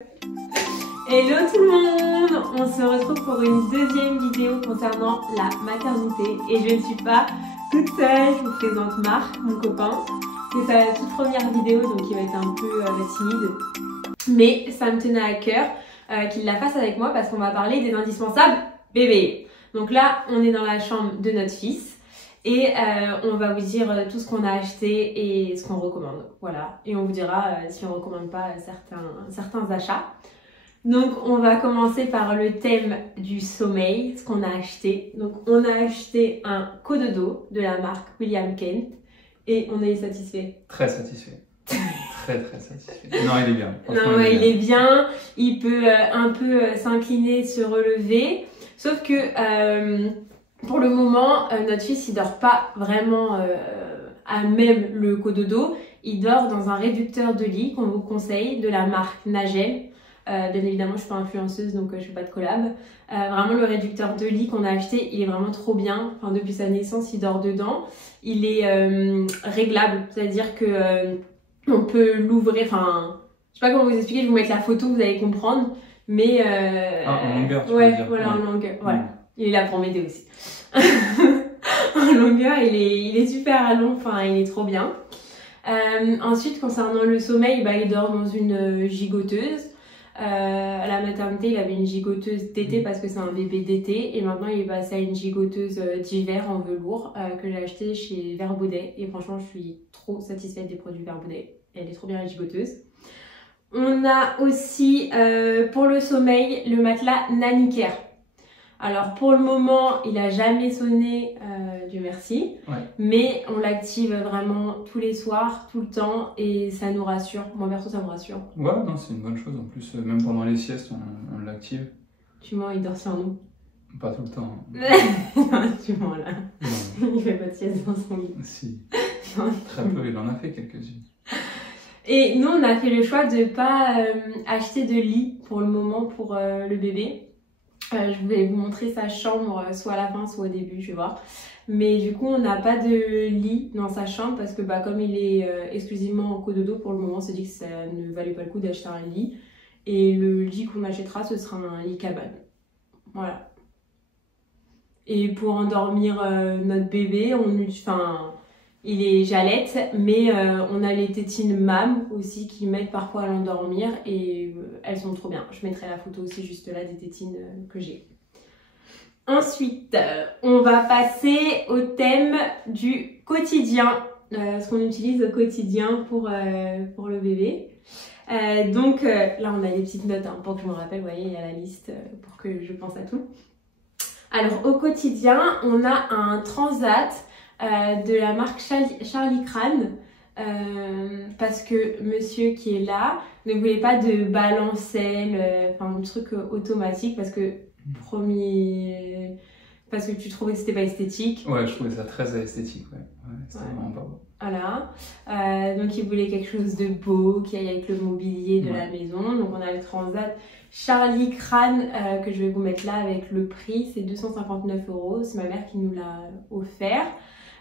Hello tout le monde, on se retrouve pour une deuxième vidéo concernant la maternité et je ne suis pas toute seule, je vous présente Marc, mon copain. C'est sa toute première vidéo donc il va être un peu timide, mais ça me tenait à cœur qu'il la fasse avec moi parce qu'on va parler des indispensables bébés. Donc là on est dans la chambre de notre fils et on va vous dire tout ce qu'on a acheté et ce qu'on recommande, voilà, et on vous dira si on recommande pas certains achats. Donc on va commencer par le thème du sommeil, ce qu'on a acheté. Donc on a acheté un cododo de la marque William Kent et on est satisfait. Très satisfait. Très satisfait. Non, il est bien. Non, ouais, il est bien. Il peut un peu s'incliner, se relever. Sauf que pour le moment, notre fils il dort pas vraiment à même le cododo. Il dort dans un réducteur de lit qu'on vous conseille de la marque Nagel. Bien évidemment, je suis pas influenceuse donc je fais pas de collab. Vraiment, le réducteur de lit qu'on a acheté, il est vraiment trop bien. Enfin, depuis sa naissance, il dort dedans. Il est réglable, c'est-à-dire que on peut l'ouvrir. Enfin, je sais pas comment vous expliquer. Je vais vous mettre la photo, vous allez comprendre. Mais en longueur, tu ouais, veux dire. voilà, en longueur. Voilà, il est là pour m'aider aussi. En longueur, il est super long. Enfin, il est trop bien. Ensuite, concernant le sommeil, bah, il dort dans une gigoteuse. À la maternité, il avait une gigoteuse d'été parce que c'est un bébé d'été et maintenant il est passé à une gigoteuse d'hiver en velours que j'ai acheté chez Verbaudet et franchement je suis trop satisfaite des produits Verbaudet. Elle est trop bien la gigoteuse. On a aussi pour le sommeil le matelas Nanicare. Alors pour le moment il a jamais sonné, Dieu merci, ouais. Mais on l'active vraiment tous les soirs, tout le temps et ça nous rassure. Moi perso ça me rassure. Ouais, non, c'est une bonne chose en plus, même pendant les siestes on l'active. Tu mens, il dort sur nous. Pas tout le temps. Non, tu mens là. Non. Il fait pas de sieste dans son lit. Si. Très peu, il en a fait quelques-unes. Et nous on a fait le choix de pas acheter de lit pour le moment pour le bébé. Je vais vous montrer sa chambre soit à la fin soit au début, je vais voir. Mais du coup on n'a pas de lit dans sa chambre parce que bah, comme il est exclusivement en cododo pour le moment, on s'est dit que ça ne valait pas le coup d'acheter un lit. Et le lit qu'on achètera ce sera un lit cabane. Voilà. Et pour endormir notre bébé, il est jalette, mais on a les tétines MAM aussi qui m'aident parfois à l'endormir et elles sont trop bien. Je mettrai la photo aussi juste là des tétines que j'ai. Ensuite, on va passer au thème du quotidien, ce qu'on utilise au quotidien pour le bébé. Donc là, on a des petites notes pour que je me rappelle, vous voyez, il y a la liste pour que je pense à tout. Alors au quotidien, on a un transat de la marque Charlie Crane parce que monsieur qui est là ne voulait pas de balancelle, un truc automatique parce que tu trouvais que c'était pas esthétique. Ouais, je trouvais ça très esthétique, ouais c'était vraiment pas beau. Voilà, donc il voulait quelque chose de beau qui aille avec le mobilier de la maison. Donc on a le transat Charlie Crane que je vais vous mettre là avec le prix, c'est 259 €, c'est ma mère qui nous l'a offert.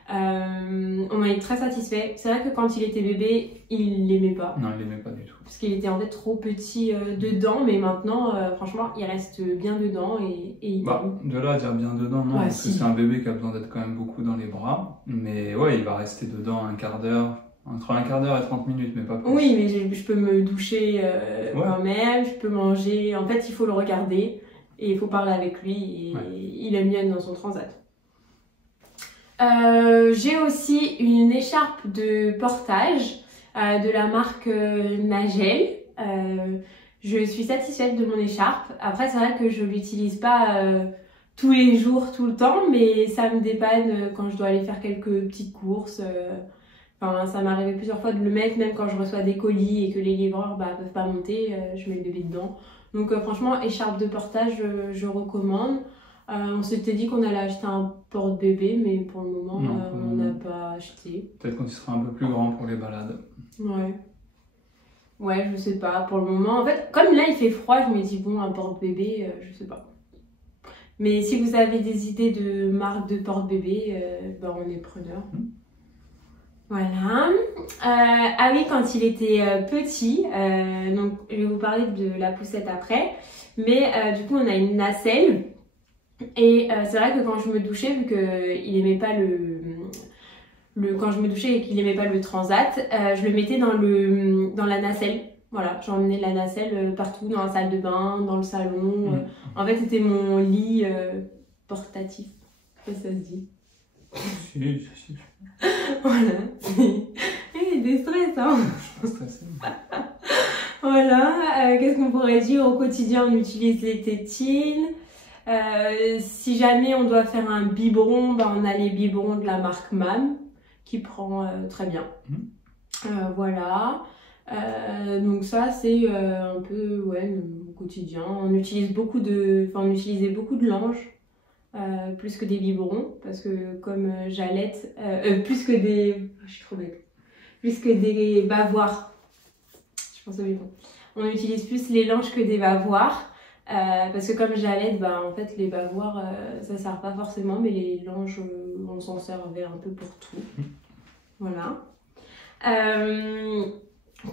On est très satisfait. C'est vrai que quand il était bébé, il l'aimait pas. Non, il l'aimait pas du tout. Parce qu'il était en fait trop petit dedans, mais maintenant, franchement, il reste bien dedans et il de là à dire bien dedans, non, parce que c'est un bébé qui a besoin d'être quand même beaucoup dans les bras. Mais ouais, il va rester dedans un quart d'heure, entre un quart d'heure et 30 minutes, mais pas plus. Oui, mais je peux me doucher quand même, je peux manger. En fait, il faut le regarder et il faut parler avec lui et il aime bien être dans son transat. J'ai aussi une écharpe de portage de la marque Nagel. Je suis satisfaite de mon écharpe. Après, c'est vrai que je l'utilise pas tous les jours, tout le temps, mais ça me dépanne quand je dois aller faire quelques petites courses. Ça m'est arrivé plusieurs fois de le mettre, même quand je reçois des colis et que les livreurs peuvent pas monter, je mets le bébé dedans. Donc franchement, écharpe de portage, je recommande. On s'était dit qu'on allait acheter un porte-bébé, mais pour le moment, on n'a pas acheté. Peut-être quand il sera un peu plus grand pour les balades. Ouais, je sais pas, pour le moment. En fait, comme là, il fait froid, je me dis, bon, un porte-bébé, je sais pas. Mais si vous avez des idées de marque de porte-bébé, on est preneur. Voilà. Ah oui, quand il était petit, donc je vais vous parler de la poussette après, mais du coup on a une nacelle et c'est vrai que quand je me douchais, vu qu'il aimait pas quand je me douchais et qu'il aimait pas le transat, je le mettais dans la nacelle. Voilà, j'emmenais la nacelle partout, dans la salle de bain, dans le salon. En fait, c'était mon lit portatif. Qu'est-ce que ça se dit? Si. Voilà. Il est déstressé, hein. Voilà. Qu'est-ce qu'on pourrait dire? Au quotidien, on utilise les tétines. Si jamais on doit faire un biberon, ben, on a les biberons de la marque MAM qui prend très bien. Voilà. Donc ça c'est un peu au quotidien. On utilisait beaucoup de langes plus que des biberons parce que comme j'allaite plus que des bavoirs. Je pense au biberon. On utilise plus les langes que des bavoirs parce que comme j'allaite, en fait les bavoirs ça sert pas forcément, mais les langes on s'en servait un peu pour tout. Voilà.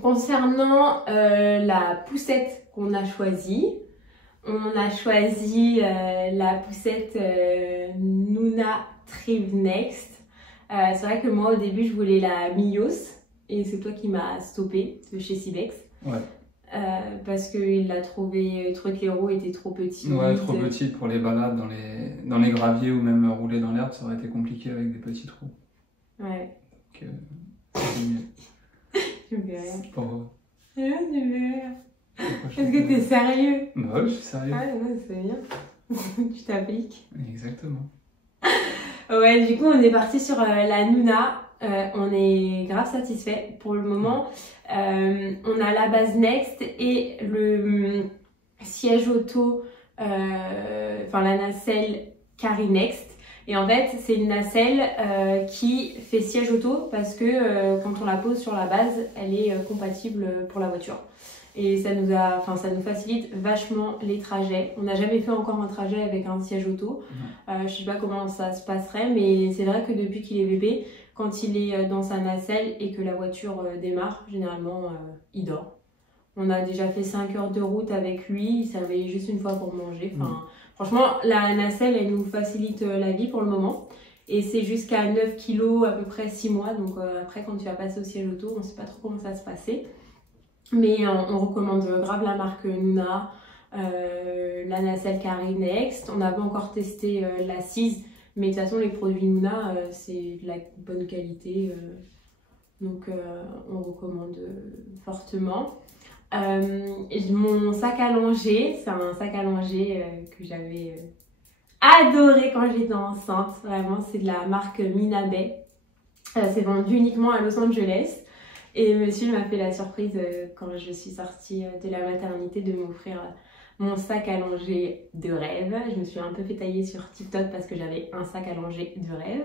Concernant la poussette qu'on a choisie, on a choisi la poussette Nuna Thrive Next. C'est vrai que moi au début je voulais la Mios et c'est toi qui m'as stoppé de chez Sibex. Ouais. Parce qu'il l'a trouvé que les roues étaient trop petites. Ouais, trop petites pour les balades dans les graviers ou même rouler dans l'herbe, ça aurait été compliqué avec des petites roues. Ouais. Donc, c'est mieux. Tu me fais rire. C'est pas vrai. Tu me fais rire. Est-ce que t'es sérieux? Bah ouais, je suis sérieux. Ah non, c'est bien. Tu t'appliques. Exactement. Ouais, du coup, on est parti sur la Nuna. On est grave satisfait pour le moment. On a la base Next et le siège auto, la nacelle Carry Next. Et en fait, c'est une nacelle qui fait siège auto parce que quand on la pose sur la base, elle est compatible pour la voiture. Et ça nous facilite vachement les trajets. On n'a jamais fait encore un trajet avec un siège auto. Je sais pas comment ça se passerait, mais c'est vrai que depuis qu'il est bébé, quand il est dans sa nacelle et que la voiture démarre, généralement, il dort. On a déjà fait 5 heures de route avec lui, il s'est réveillé juste une fois pour manger. Franchement, la nacelle, elle nous facilite la vie pour le moment. Et c'est jusqu'à 9 kg, à peu près 6 mois. Donc après, quand tu vas passer au siège auto, on ne sait pas trop comment ça va se passer. Mais on recommande grave la marque Nuna, la nacelle Carry Next. On n'a pas encore testé la Cise, mais de toute façon, les produits Nuna, c'est de la bonne qualité. Donc on recommande fortement. Mon sac à langer, c'est un sac à langer que j'avais adoré quand j'étais enceinte. Vraiment, c'est de la marque Minabe. C'est vendu uniquement à Los Angeles. Et monsieur m'a fait la surprise quand je suis sortie de la maternité de m'offrir mon sac à langer de rêve. Je me suis un peu fait tailler sur TikTok parce que j'avais un sac à langer de rêve.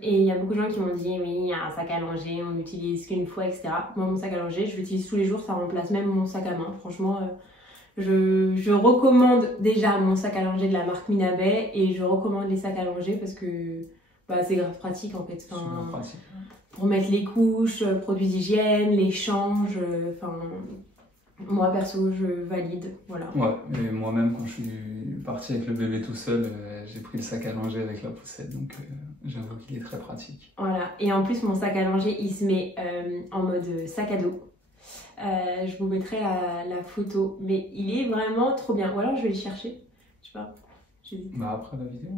Et il y a beaucoup de gens qui m'ont dit oui, un sac à langer, on l'utilise qu'une fois, etc. Moi, mon sac à langer, je l'utilise tous les jours, ça remplace même mon sac à main. Franchement, je recommande déjà mon sac à langer de la marque Minabe et je recommande les sacs à langer parce que c'est grave pratique en fait. Pratique. Pour mettre les couches, produits d'hygiène, les changes, moi perso je valide, voilà. Ouais, et moi-même quand je suis partie avec le bébé tout seul, j'ai pris le sac à langer avec la poussette, donc j'avoue qu'il est très pratique. Voilà, et en plus mon sac à langer il se met en mode sac à dos. Je vous mettrai la photo, mais il est vraiment trop bien. Ou alors je vais le chercher, je sais pas. Après la vidéo.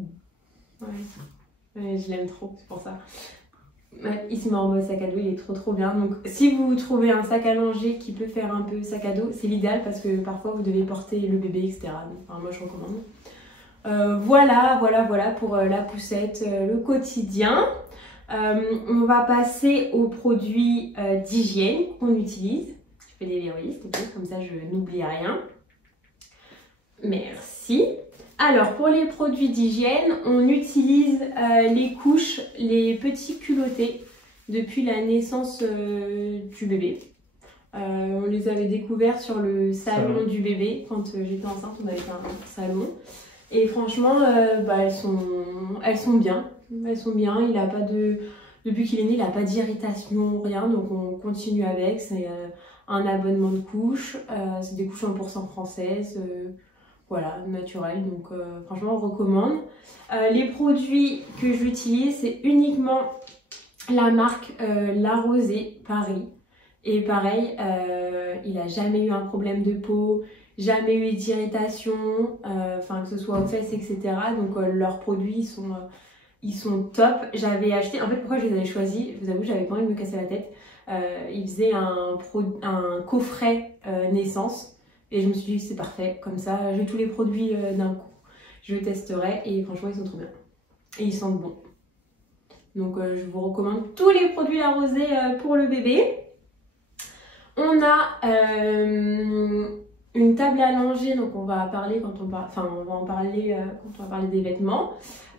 Ouais, je l'aime trop, c'est pour ça. Il se met en mode sac à dos, il est trop bien. Donc si vous trouvez un sac à langer qui peut faire un peu sac à dos, c'est l'idéal parce que parfois vous devez porter le bébé, etc. Donc, moi je recommande. Voilà pour la poussette, le quotidien. On va passer aux produits d'hygiène qu'on utilise. Je fais des verrouillis, s'il te plaît, comme ça je n'oublie rien. Merci. Alors, pour les produits d'hygiène, on utilise les couches, les petits culottés depuis la naissance du bébé. On les avait découverts sur le salon du bébé. Quand j'étais enceinte, on avait fait un salon. Et franchement, elles sont bien. Elles sont bien. Il n'a pas de Depuis qu'il est né, il n'a pas d'irritation, rien, donc on continue avec. C'est un abonnement de couches, c'est des couches 100% françaises, voilà, naturelles, donc franchement on recommande. Les produits que j'utilise, c'est uniquement la marque La Rosée Paris. Et pareil, il n'a jamais eu un problème de peau, jamais eu d'irritation, enfin que ce soit aux fesses, etc. Donc leurs produits ils sont top. J'avais acheté, en fait pourquoi je les avais choisis, je vous avoue j'avais pas envie de me casser la tête. Ils faisaient un coffret naissance et je me suis dit c'est parfait, comme ça j'ai tous les produits d'un coup. Je testerai et franchement ils sont trop bien. Et ils sentent bon. Donc je vous recommande tous les produits La Rosée pour le bébé. On a une table allongée, donc on va parler quand on parle, enfin on va en parler quand on va parler des vêtements.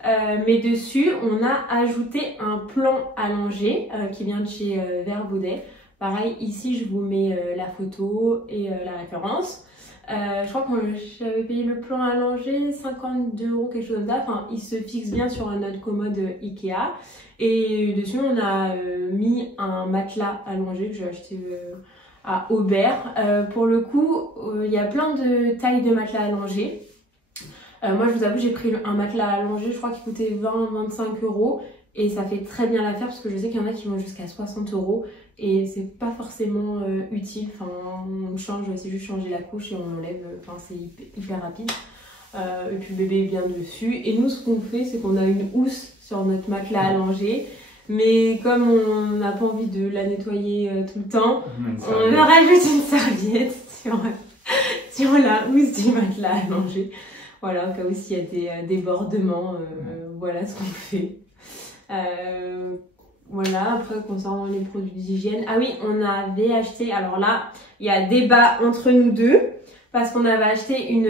Mais dessus, on a ajouté un plan allongé qui vient de chez Verbaudet. Pareil, ici je vous mets la photo et la référence. Je crois que j'avais payé le plan allongé 52 €, quelque chose comme ça. Enfin, il se fixe bien sur notre commode Ikea. Et dessus, on a mis un matelas allongé que j'ai acheté à Aubert. Pour le coup, il y a plein de tailles de matelas allongés. Moi, je vous avoue, j'ai pris un matelas allongé, je crois qu'il coûtait 20-25 € et ça fait très bien l'affaire parce que je sais qu'il y en a qui vont jusqu'à 60 € et c'est pas forcément utile. Enfin, on change, c'est juste changer la couche et on enlève, enfin, c'est hyper rapide. Et puis le bébé vient dessus. Et nous, ce qu'on fait, c'est qu'on a une housse sur notre matelas allongé. Mais comme on n'a pas envie de la nettoyer tout le temps, on rajoute une serviette sur la housse du matelas allongé. Voilà, au cas où s'il y a des débordements, voilà ce qu'on fait. Voilà, après concernant les produits d'hygiène. Ah oui, on avait acheté, alors là, il y a débat entre nous deux, parce qu'on avait acheté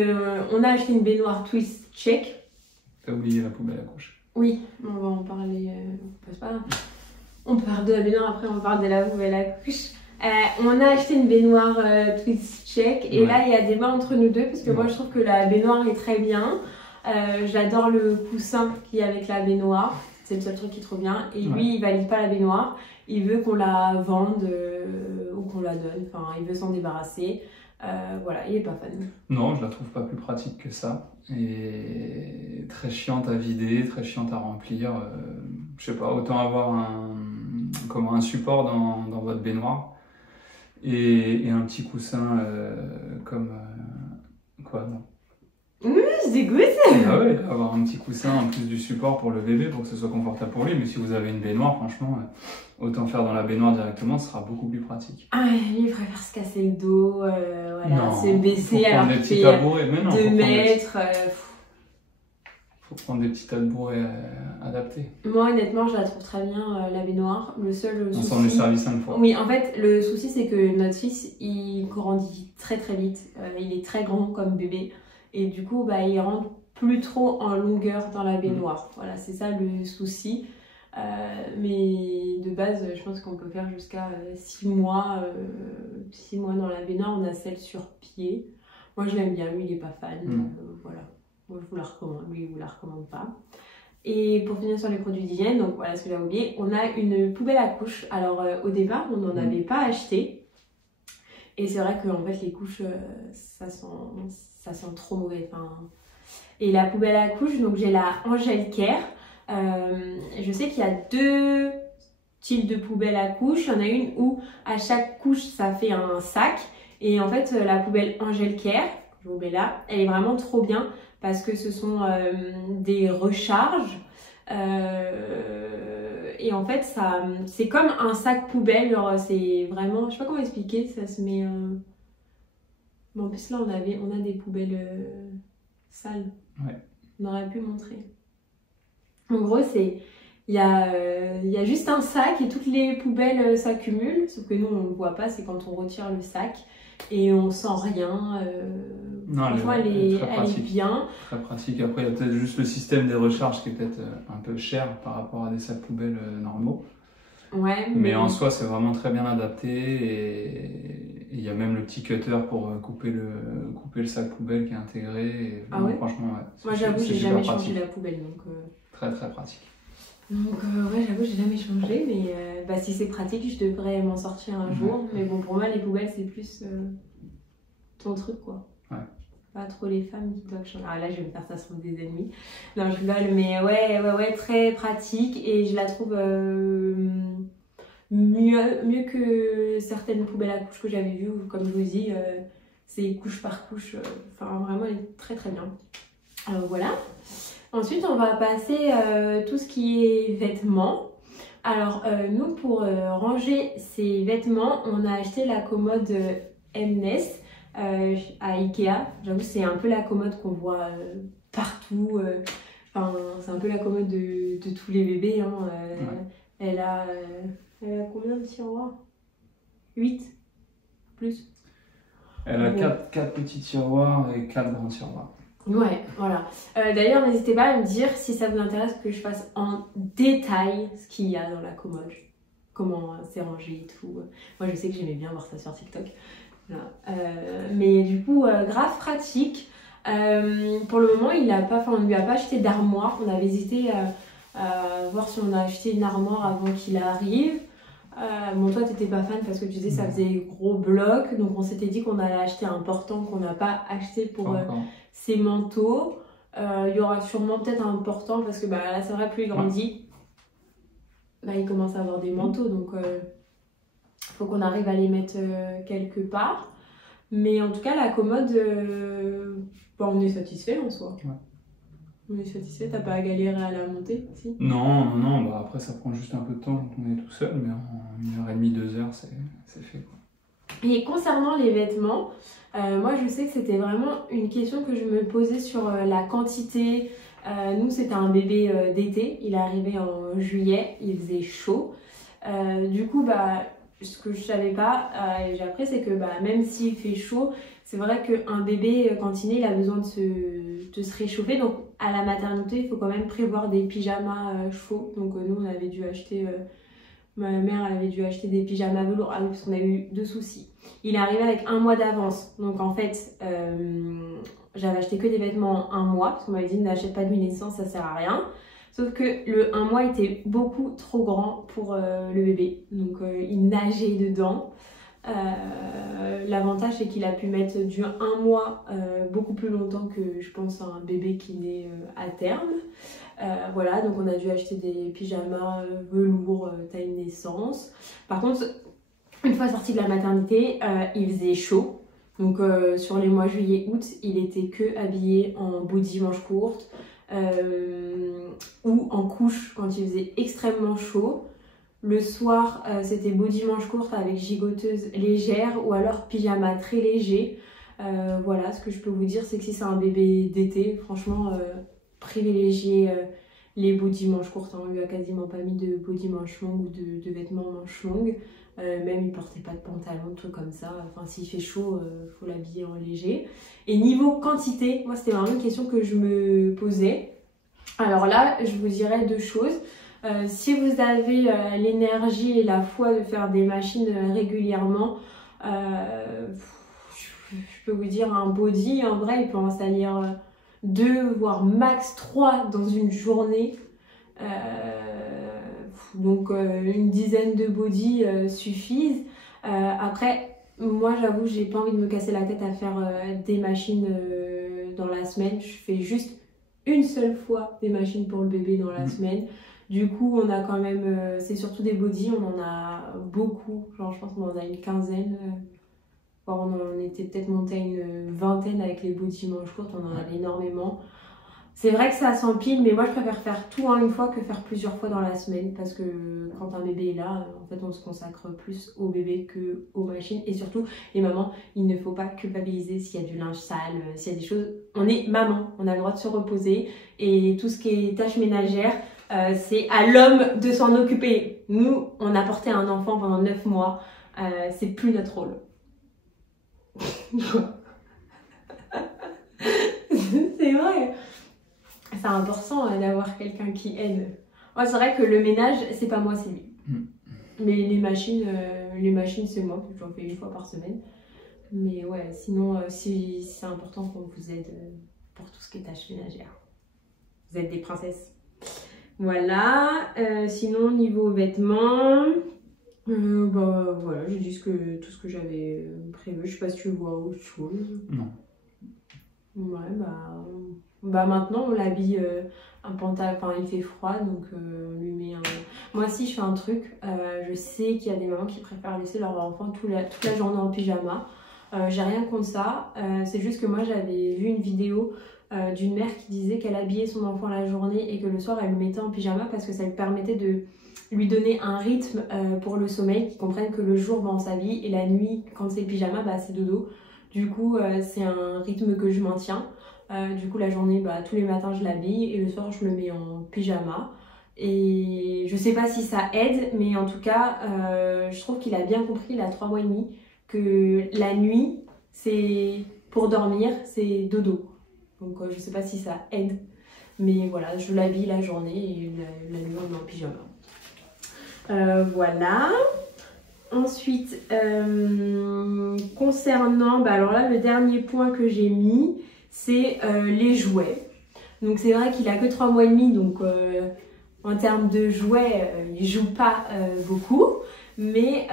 on a acheté une baignoire Twist Check. T'as oublié la poubelle à couche. Oui, on va en parler, on parle de la baignoire, après on parle de la poubelle à couche. On a acheté une baignoire Twist Check et là il y a débat entre nous deux parce que moi je trouve que la baignoire est très bien. J'adore le coussin qui est avec la baignoire, c'est le seul truc qui est trop bien. Et lui il valide pas la baignoire, il veut qu'on la vende ou qu'on la donne, enfin il veut s'en débarrasser. Voilà, il est pas fan. Non, je la trouve pas plus pratique que ça. Et très chiante à vider, très chiante à remplir. Je sais pas, autant avoir un support dans votre baignoire et un petit coussin comme quoi non. Je dégoûte. Ah ouais, avoir un petit coussin en plus du support pour le bébé pour que ce soit confortable pour lui. Mais si vous avez une baignoire, franchement, autant faire dans la baignoire directement, ce sera beaucoup plus pratique. Ah, lui, il préfère se casser le dos, voilà, se baisser alors qu'il fait 2 mètres. Faut prendre des petits tabourets adaptés. Moi, honnêtement, je la trouve très bien, la baignoire. Le seul souci... On s'en est servi 5 fois. Oui, en fait, le souci, c'est que notre fils, il grandit très très vite. Il est très grand comme bébé. Et du coup, bah, il rentre plus trop en longueur dans la baignoire. Voilà, c'est ça le souci. Mais de base, je pense qu'on peut faire jusqu'à 6 mois. 6 mois dans la baignoire, on a celle sur pied. Moi, je l'aime bien. Lui, il n'est pas fan. Voilà. Moi, je vous la recommande. Lui, il ne vous la recommande pas. Et pour finir sur les produits d'hygiène, donc voilà ce que j'ai oublié, on a une poubelle à couches. Alors, au départ, on n'en avait pas acheté. Et c'est vrai qu'en fait, les couches, ça sent trop mauvais. Enfin... Et la poubelle à couches, donc j'ai la Angel Care. Je sais qu'il y a 2 types de poubelles à couches. Il y en a une où à chaque couche, ça fait un sac. Et en fait, la poubelle Angel Care, je vous mets là, elle est vraiment trop bien parce que ce sont des recharges. Et en fait, c'est comme un sac poubelle. C'est vraiment, je sais pas comment expliquer, ça se met... Bon, en plus là, on a des poubelles sales. Ouais. On aurait pu montrer. En gros, il y a juste un sac et toutes les poubelles s'accumulent. Sauf que nous, on ne le voit pas, c'est quand on retire le sac et on sent rien. Non, franchement, elle est bien. Très pratique. Après, il y a peut-être juste le système des recharges qui est peut-être un peu cher par rapport à des sacs poubelles normaux. Ouais. Mais en soi, c'est vraiment très bien adapté et il y a même le petit cutter pour couper le sac poubelle qui est intégré. Et ah ouais. Franchement, ouais. Moi, j'avoue, j'ai jamais changé la poubelle, donc. Très très pratique. Donc ouais, j'avoue, j'ai jamais changé, mais bah, si c'est pratique, je devrais m'en sortir un jour. Mais bon, pour moi, les poubelles, c'est plus ton truc, quoi. Ouais. Pas trop les femmes qui doivent changer. Ah là, je vais me faire ça sur des ennemis. Non, je rigole, mais ouais, très pratique. Et je la trouve mieux que certaines poubelles à couches que j'avais vues. Comme je vous dis, c'est couche par couche. Enfin, vraiment, elle est très très bien. Alors voilà. Ensuite, on va passer tout ce qui est vêtements. Alors, nous, pour ranger ces vêtements, on a acheté la commode Mness à Ikea. J'avoue, c'est un peu la commode qu'on voit partout. Enfin, c'est un peu la commode de tous les bébés. Hein. Ouais. Elle a combien de tiroirs? 8 plus. Elle a 4 petits tiroirs et 4 grands tiroirs. Ouais, voilà. D'ailleurs, n'hésitez pas à me dire si ça vous intéresse que je fasse en détail ce qu'il y a dans la commode, comment c'est rangé et tout. Moi, je sais que j'aimais bien voir ça sur TikTok. Voilà. Mais du coup, grave pratique. Pour le moment, on ne lui a pas acheté d'armoire. On avait hésité à voir si on a acheté une armoire avant qu'il arrive. Bon, toi, t'étais pas fan parce que tu disais ça faisait gros bloc. Donc, on s'était dit qu'on allait acheter un portant qu'on n'a pas acheté pour ses manteaux. Il y aura sûrement peut-être un portant parce que bah, là, c'est vrai, plus il grandit, bah, il commence à avoir des manteaux. Donc, faut qu'on arrive à les mettre quelque part. Mais en tout cas, la commode, bah, on est satisfait en soi. Ouais. On est satisfait, t'as pas à galérer à la monter si? Non, bah après ça prend juste un peu de temps quand on est tout seul, mais en 1h30, 2h, c'est fait, quoi. Et concernant les vêtements, moi je sais que c'était vraiment une question que je me posais sur la quantité. Nous c'était un bébé d'été, il est arrivé en juillet, il faisait chaud. Du coup, bah, ce que je savais pas, et j'ai appris, c'est que bah, même s'il fait chaud, c'est vrai qu'un bébé, quand il naît, il a besoin de se réchauffer. Donc, à la maternité, il faut quand même prévoir des pyjamas chauds. Donc, nous, on avait dû acheter, ma mère, elle avait dû acheter des pyjamas velours. Ah oui, parce qu'on a eu 2 soucis. Il est arrivé avec 1 mois d'avance. Donc, en fait, j'avais acheté que des vêtements en 1 mois. Parce qu'on m'avait dit, n'achète pas de naissance, ça sert à rien. Sauf que le 1 mois était beaucoup trop grand pour le bébé. Donc il nageait dedans. L'avantage c'est qu'il a pu mettre du 1 mois beaucoup plus longtemps que je pense un bébé qui naît à terme. Voilà, donc on a dû acheter des pyjamas velours taille naissance. Par contre, une fois sorti de la maternité, il faisait chaud. Donc sur les mois juillet-août, il était que habillé en body manches courtes. Ou en couche quand il faisait extrêmement chaud. Le soir, c'était body manches courtes avec gigoteuse légère ou alors pyjama très léger. Voilà, ce que je peux vous dire, c'est que si c'est un bébé d'été, franchement, privilégiez les body manches courtes. Hein. On lui a quasiment pas mis de body manches longues ou de vêtements manches longues. Même il portait pas de pantalon, trucs comme ça. Enfin, s'il fait chaud, faut l'habiller en léger. Et niveau quantité, moi c'était vraiment une question que je me posais. Alors là, je vous dirais 2 choses. Si vous avez l'énergie et la foi de faire des machines régulièrement, je peux vous dire un body, en vrai, il peut en salir 2 voire max 3 dans une journée. Donc une dizaine de body suffisent. Après, moi j'avoue, j'ai pas envie de me casser la tête à faire des machines dans la semaine. Je fais juste une seule fois des machines pour le bébé dans la semaine. Du coup, on a quand même, c'est surtout des body, on en a beaucoup. Genre, je pense qu'on en a une 15aine. On en était peut-être monté à une 20aine avec les body manches courtes, on en avait énormément. C'est vrai que ça s'empile, mais moi je préfère faire tout en une fois que faire plusieurs fois dans la semaine parce que quand un bébé est là, en fait on se consacre plus au bébé que aux machines. Et surtout, les mamans, il ne faut pas culpabiliser s'il y a du linge sale, s'il y a des choses. On est maman, on a le droit de se reposer et tout ce qui est tâches ménagères, c'est à l'homme de s'en occuper. Nous, on a porté un enfant pendant 9 mois, c'est plus notre rôle. C'est vrai. C'est important d'avoir quelqu'un qui aide. Moi, c'est vrai que le ménage, c'est pas moi, c'est lui. Mais les machines c'est moi, j'en fais 1 fois par semaine. Mais ouais, sinon, si c'est important qu'on vous aide pour tout ce qui est tâches ménagères. Vous êtes des princesses. Voilà, sinon niveau vêtements, bah voilà, j'ai dit tout ce que j'avais prévu. Je sais pas si tu vois autre chose. Non. Ouais, bah maintenant on l'habille un pantalon, enfin il fait froid donc on lui met un... Moi aussi je fais un truc, je sais qu'il y a des mamans qui préfèrent laisser leur enfant toute la journée en pyjama. J'ai rien contre ça, c'est juste que moi j'avais vu une vidéo d'une mère qui disait qu'elle habillait son enfant la journée et que le soir elle le mettait en pyjama parce que ça lui permettait de lui donner un rythme pour le sommeil, qu'ils comprennent que le jour bah, on s'habille et la nuit quand c'est le pyjama bah, c'est dodo. Du coup c'est un rythme que je maintiens. Du coup la journée bah, tous les matins je l'habille et le soir je le mets en pyjama. Et je sais pas si ça aide mais en tout cas je trouve qu'il a bien compris, il a 3 mois et demi, que la nuit c'est pour dormir, c'est dodo. Donc je sais pas si ça aide. Mais voilà, je l'habille la journée et la nuit on est en pyjama. Voilà. Ensuite, concernant, bah alors là, le dernier point que j'ai mis, c'est les jouets. Donc c'est vrai qu'il a que 3 mois et demi, donc en termes de jouets, il joue pas beaucoup. Mais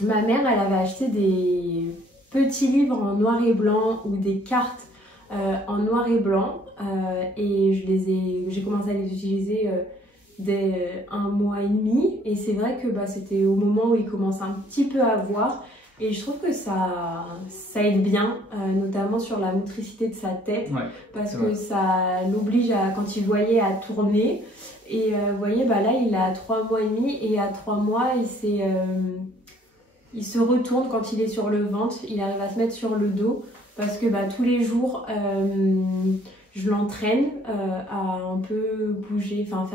ma mère, elle avait acheté des petits livres en noir et blanc ou des cartes en noir et blanc. Et j'ai commencé à les utiliser dès 1 mois et demi et c'est vrai que bah, c'était au moment où il commence un petit peu à voir et je trouve que ça aide bien notamment sur la motricité de sa tête parce que ça l'oblige à, quand il voyait, à tourner et vous voyez bah là il a 3 mois et demi et à 3 mois il se retourne quand il est sur le ventre, il arrive à se mettre sur le dos parce que bah, tous les jours je l'entraîne à un peu bouger, enfin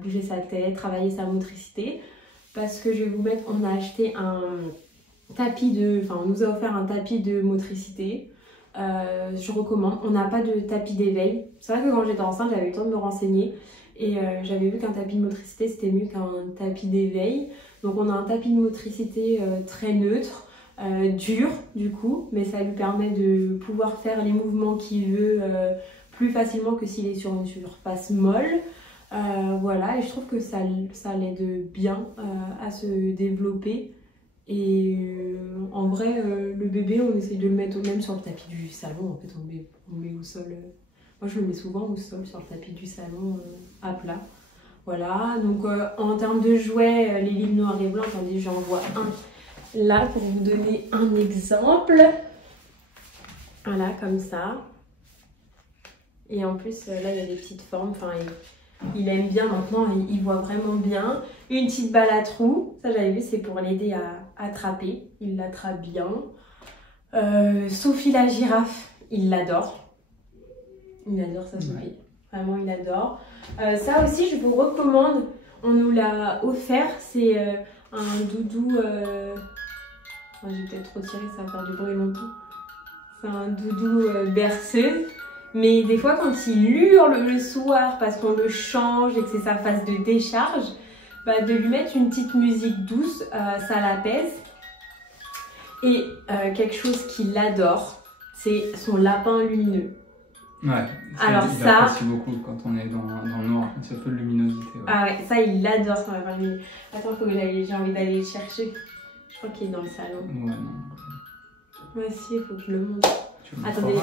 bouger sa tête, travailler sa motricité. Parce que je vais vous mettre, on a acheté un tapis on nous a offert un tapis de motricité. Je recommande. On n'a pas de tapis d'éveil. C'est vrai que quand j'étais enceinte, j'avais eu le temps de me renseigner. Et j'avais vu qu'un tapis de motricité, c'était mieux qu'un tapis d'éveil. Donc on a un tapis de motricité très neutre. Dur du coup, mais ça lui permet de pouvoir faire les mouvements qu'il veut plus facilement que s'il est sur une surface molle. Voilà, et je trouve que ça l'aide bien à se développer. Et en vrai, le bébé, on essaye de le mettre même sur le tapis du salon. En fait, on le met au sol. Moi, je le mets souvent au sol sur le tapis du salon à plat. Voilà, donc en termes de jouets, les livres noirs et blancs, attendez, j'en vois un là pour vous donner un exemple. Voilà, comme ça. Et en plus, là, il y a des petites formes. Enfin, il aime bien maintenant, il voit vraiment bien. Une petite balle à trous. Ça, j'avais vu, c'est pour l'aider à attraper. Il l'attrape bien. Sophie la girafe, il l'adore. Il adore ça, Sophie. Vraiment, il adore. Ça aussi, je vous recommande. On nous l'a offert. C'est un doudou... je vais peut-être trop tirer, ça va faire du bruit longtemps. C'est un doudou berceuse. Mais des fois, quand il hurle le soir parce qu'on le change et que c'est sa phase de décharge, bah, de lui mettre une petite musique douce, ça l'apaise. Et quelque chose qu'il adore, c'est son lapin lumineux. Ouais, alors il apprécie beaucoup quand on est dans le noir, c'est un peu de luminosité. Ouais. Ah ouais, ça il adore son lapin lumineux. Attends, j'ai envie d'aller le chercher. Je crois qu'il est dans le salon. Ouais, non. Moi aussi, il faut que je le montre. Attendez,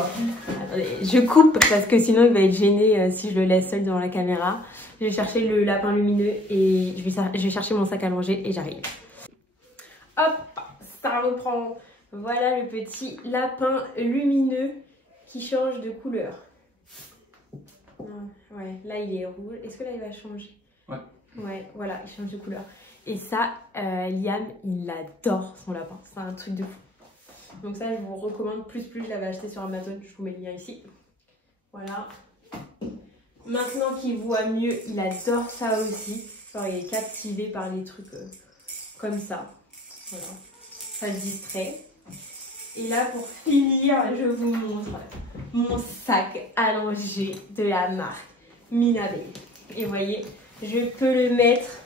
je coupe parce que sinon il va être gêné si je le laisse seul devant la caméra. Je vais chercher le lapin lumineux et je vais chercher mon sac à manger et j'arrive. Hop, ça reprend. Voilà le petit lapin lumineux qui change de couleur. Ouais, là il est rouge. Est-ce que là il va changer? Ouais. Ouais, voilà, il change de couleur. Et ça, Liam, il adore son lapin. C'est un truc de fou. Donc ça, je vous recommande plus. Je l'avais acheté sur Amazon. Je vous mets le lien ici. Voilà. Maintenant qu'il voit mieux, il adore ça aussi. Genre, il est captivé par les trucs comme ça. Voilà. Ça le distrait. Et là, pour finir, je vous montre mon sac allongé de la marque Minabel. Et vous voyez, je peux le mettre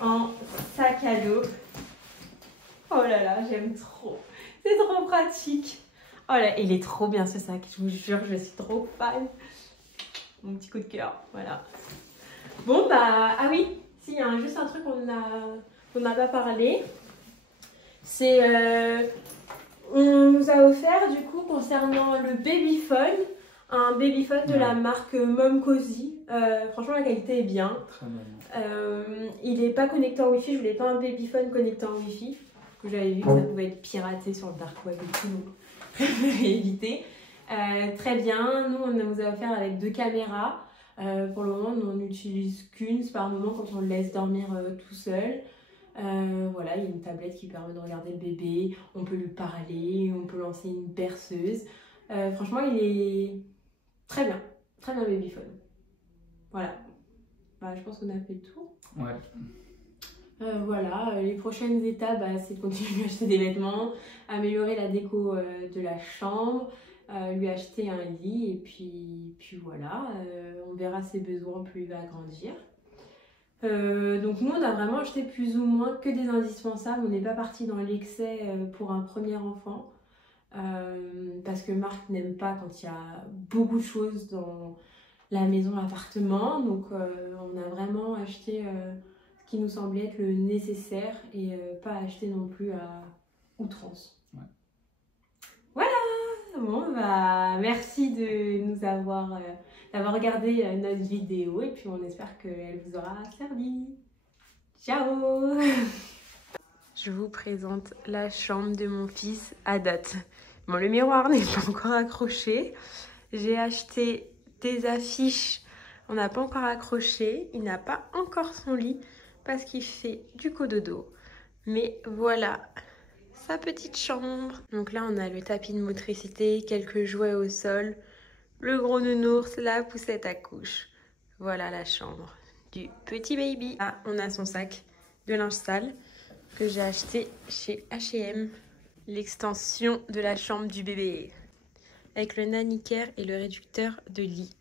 en sac à dos. Oh là là, j'aime trop. C'est trop pratique. Oh là, il est trop bien ce sac, je vous jure, je suis trop fan. Mon petit coup de cœur, voilà. Bon bah, ah oui, si, il y a juste un truc qu'on n'a pas parlé. C'est, on nous a offert du coup concernant le babyphone, un babyphone de la marque Momcozy. Franchement la qualité est bien. Très bonne. Il n'est pas connecté en Wi-Fi, je voulais pas un babyphone connecté en Wi-Fi. Que j'avais vu que ça pouvait être piraté sur le dark web et tout, donc je vais éviter. Très bien, nous on nous a offert avec 2 caméras. Pour le moment, nous on n'utilise qu'une, c'est par moment quand on le laisse dormir tout seul. Voilà, il y a une tablette qui permet de regarder le bébé, on peut lui parler, on peut lancer une berceuse. Franchement, il est très bien babyphone. Voilà, bah, je pense qu'on a fait le tour. Ouais. Voilà, les prochaines étapes, bah, c'est de continuer à acheter des vêtements, améliorer la déco de la chambre, lui acheter un lit et puis voilà, on verra ses besoins plus il va grandir. Donc nous on a vraiment acheté plus ou moins que des indispensables, on n'est pas parti dans l'excès pour un premier enfant parce que Marc n'aime pas quand il y a beaucoup de choses dans la maison, l'appartement, donc on a vraiment acheté ce qui nous semblait être le nécessaire et pas acheter non plus à outrance. Ouais. Voilà, bon bah merci de nous avoir d'avoir regardé notre vidéo et puis on espère qu'elle vous aura servi. Ciao. Je vous présente la chambre de mon fils à date. Bon, le miroir n'est pas encore accroché. J'ai acheté des affiches, on n'a pas encore accroché. Il n'a pas encore son lit parce qu'il fait du cododo. Mais voilà sa petite chambre. Donc là, on a le tapis de motricité, quelques jouets au sol, le gros nounours, la poussette à couche. Voilà la chambre du petit baby. Là, on a son sac de linge sale que j'ai acheté chez H&M. L'extension de la chambre du bébé avec le nanny care et le réducteur de lit.